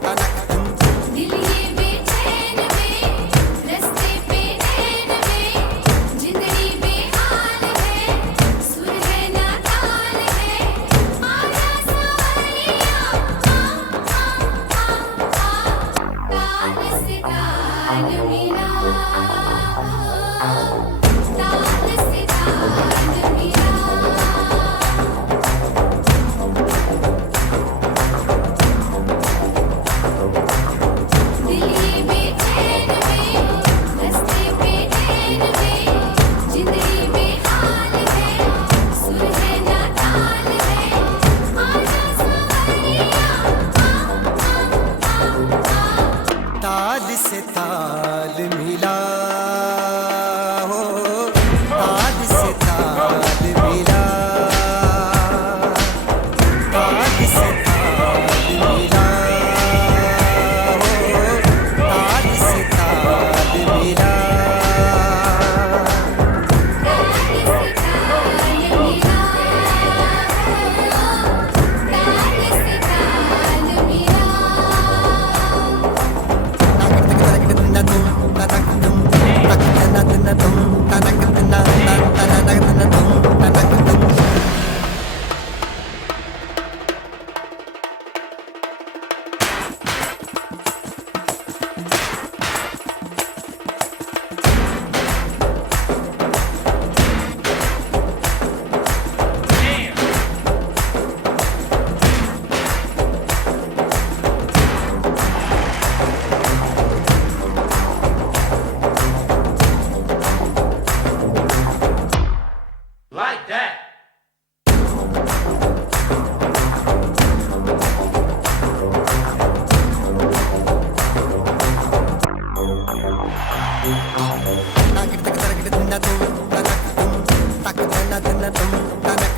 दिल ये बेचैन में रस्ते पे नैन में जिंदगी बेहाल है सुर है ना ताल है आजा सावरिया ताल से ताल मिला ताल से ताल मिला दिल ये बेचैन में रस्ते पे नैन में जिंदगी बेहाल है सुर है ना ताल है आजा सावरिया ताल से ताल मिला हो ताल से ताल मिला ताल से ताल मिला हो ताल से ताल मिला Like that. ताक